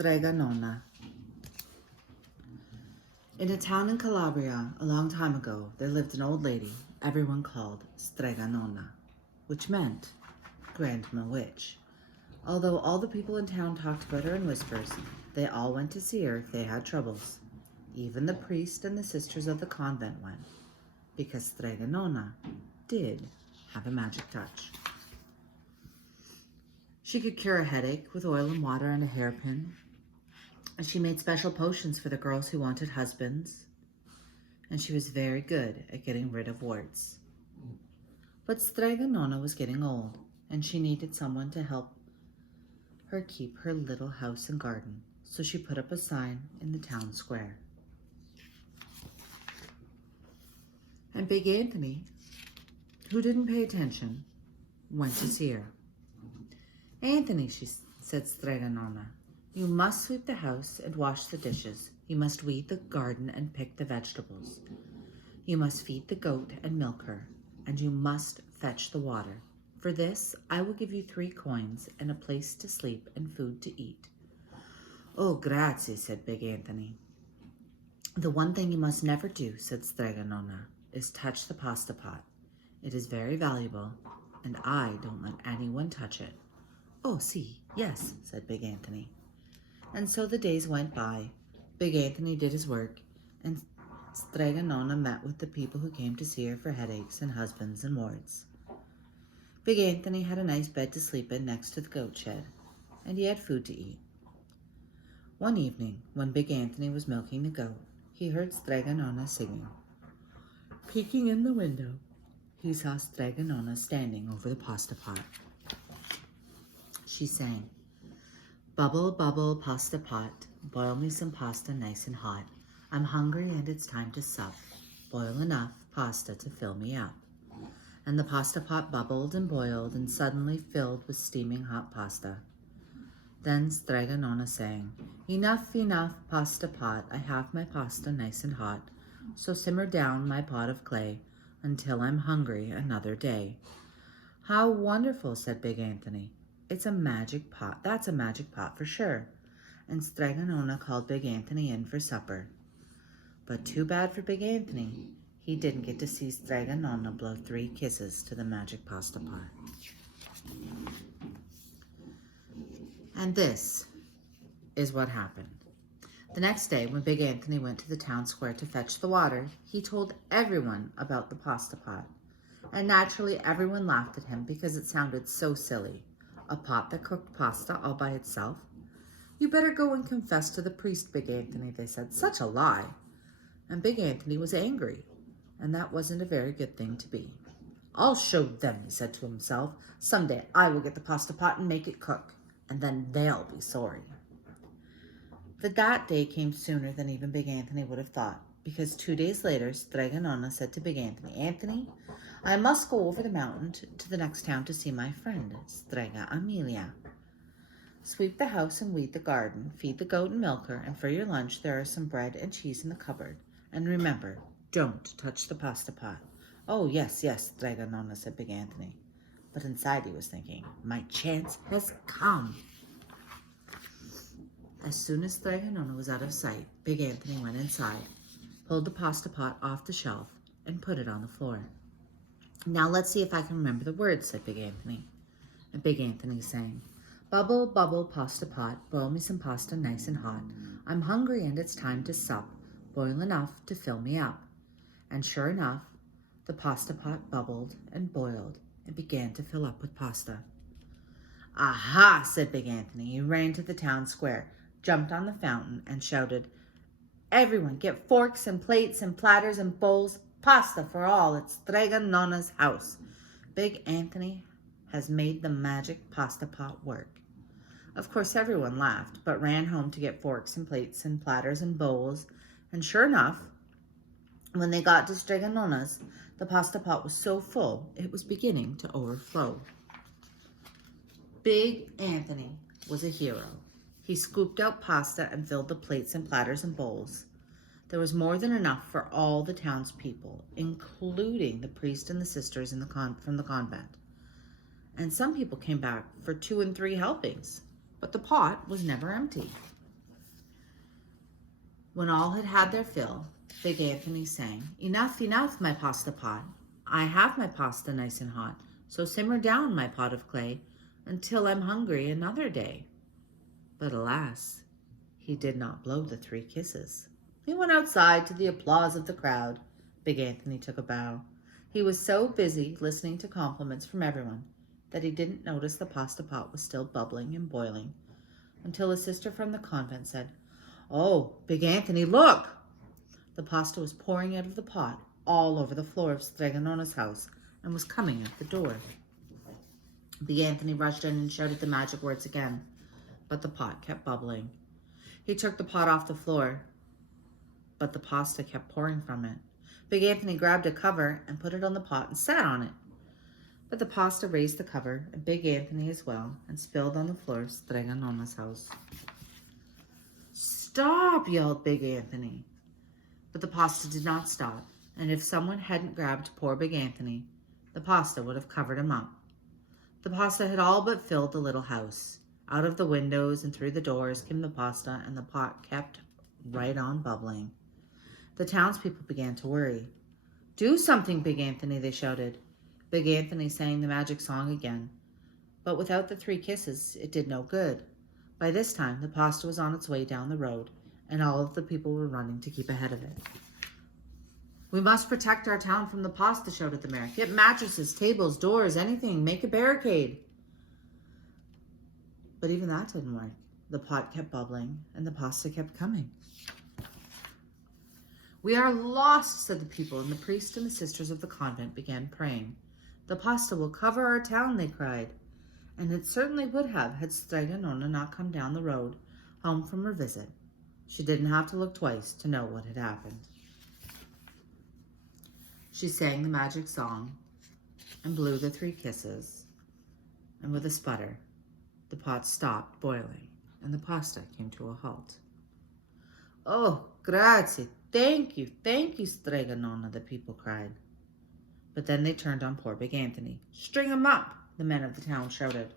Strega Nona. In a town in Calabria, a long time ago, there lived an old lady everyone called Strega Nona, which meant Grandma Witch. Although all the people in town talked about her in whispers, they all went to see her if they had troubles. Even the priest and the sisters of the convent went, because Strega Nona did have a magic touch. She could cure a headache with oil and water and a hairpin. And she made special potions for the girls who wanted husbands. And she was very good at getting rid of warts. But Strega Nona was getting old, and she needed someone to help her keep her little house and garden. So she put up a sign in the town square. And Big Anthony, who didn't pay attention, went to see her. "Anthony," said Strega Nona, "you must sweep the house and wash the dishes. You must weed the garden and pick the vegetables. You must feed the goat and milk her, and you must fetch the water. For this, I will give you 3 coins and a place to sleep and food to eat." "Oh, grazie," said Big Anthony. "The one thing you must never do," said Strega Nona, "is touch the pasta pot. It is very valuable, and I don't let anyone touch it." "Oh, si, yes," said Big Anthony. And so the days went by. Big Anthony did his work, and Strega Nona met with the people who came to see her for headaches and husbands and warts. Big Anthony had a nice bed to sleep in next to the goat shed, and he had food to eat. One evening, when Big Anthony was milking the goat, he heard Strega Nona singing. Peeking in the window, he saw Strega Nona standing over the pasta pot. She sang, "Bubble, bubble, pasta pot, boil me some pasta nice and hot. I'm hungry and it's time to sup. Boil enough pasta to fill me up." And the pasta pot bubbled and boiled and suddenly filled with steaming hot pasta. Then Strega Nona sang, "Enough, enough, pasta pot, I have my pasta nice and hot. So simmer down my pot of clay until I'm hungry another day." "How wonderful," said Big Anthony. "It's a magic pot. That's a magic pot for sure." And Strega Nona called Big Anthony in for supper. But too bad for Big Anthony. He didn't get to see Strega Nona blow 3 kisses to the magic pasta pot. And this is what happened. The next day, when Big Anthony went to the town square to fetch the water, he told everyone about the pasta pot. And naturally, everyone laughed at him because it sounded so silly. A pot that cooked pasta all by itself? "You better go and confess to the priest, Big Anthony," they said. Such a lie. And Big Anthony was angry, and that wasn't a very good thing to be. "I'll show them," he said to himself. "Someday I will get the pasta pot and make it cook, and then they'll be sorry." But that day came sooner than even Big Anthony would have thought, because 2 days later, Strega Nona said to Big Anthony, "Anthony, I must go over the mountain to the next town to see my friend, Strega Amelia. Sweep the house and weed the garden, feed the goat and milk her, and for your lunch there are some bread and cheese in the cupboard. And remember, don't touch the pasta pot." "Oh, yes, yes," Strega Nona said Big Anthony. But inside he was thinking, "My chance has come." As soon as Strega Nona was out of sight, Big Anthony went inside, pulled the pasta pot off the shelf, and put it on the floor. "Now let's see if I can remember the words," said Big Anthony. And Big Anthony sang, "Bubble, bubble, pasta pot, boil me some pasta nice and hot. I'm hungry and it's time to sup. Boil enough to fill me up." And sure enough, the pasta pot bubbled and boiled and began to fill up with pasta. "Aha," said Big Anthony. He ran to the town square, jumped on the fountain, and shouted, "Everyone get forks and plates and platters and bowls. Pasta for all at Strega Nona's house. Big Anthony has made the magic pasta pot work." Of course, everyone laughed, but ran home to get forks and plates and platters and bowls. And sure enough, when they got to Strega Nona's, the pasta pot was so full, it was beginning to overflow. Big Anthony was a hero. He scooped out pasta and filled the plates and platters and bowls. There was more than enough for all the townspeople, including the priest and the sisters from the convent. And some people came back for 2 and 3 helpings, but the pot was never empty. When all had had their fill, Big Anthony sang, "Enough, enough, my pasta pot. I have my pasta nice and hot, so simmer down, my pot of clay, until I'm hungry another day." But alas, he did not blow the 3 kisses. He went outside to the applause of the crowd. Big Anthony took a bow. He was so busy listening to compliments from everyone that he didn't notice the pasta pot was still bubbling and boiling, until a sister from the convent said, "Oh, Big Anthony, look!" The pasta was pouring out of the pot all over the floor of Strega Nona's house and was coming out the door. Big Anthony rushed in and shouted the magic words again, but the pot kept bubbling. He took the pot off the floor, but the pasta kept pouring from it. Big Anthony grabbed a cover and put it on the pot and sat on it. But the pasta raised the cover, and Big Anthony as well, and spilled on the floor of Strega Nona's house. "Stop!" yelled Big Anthony. But the pasta did not stop, and if someone hadn't grabbed poor Big Anthony, the pasta would have covered him up. The pasta had all but filled the little house. Out of the windows and through the doors came the pasta, and the pot kept right on bubbling. The townspeople began to worry. "Do something, Big Anthony," they shouted. Big Anthony sang the magic song again, but without the 3 kisses, it did no good. By this time, the pasta was on its way down the road, and all of the people were running to keep ahead of it. "We must protect our town from the pasta," shouted the mayor. "Get mattresses, tables, doors, anything. Make a barricade." But even that didn't work. The pot kept bubbling, and the pasta kept coming. "We are lost," said the people, and the priest and the sisters of the convent began praying. "The pasta will cover our town," they cried. And it certainly would have had Strega Nona not come down the road, home from her visit. She didn't have to look twice to know what had happened. She sang the magic song and blew the 3 kisses, and with a sputter, the pot stopped boiling and the pasta came to a halt. "Oh, grazie, thank you, Strega Nona," the people cried. But then they turned on poor Big Anthony. "String him up," the men of the town shouted.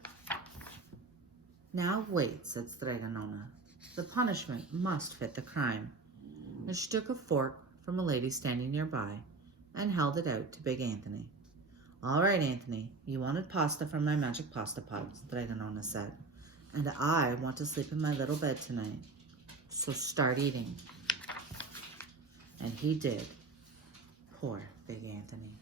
"Now wait," said Strega Nona. "The punishment must fit the crime." And she took a fork from a lady standing nearby and held it out to Big Anthony. "All right, Anthony, you wanted pasta from my magic pasta pot," Strega Nona said. "And I want to sleep in my little bed tonight. So start eating." And he did. Poor Big Anthony.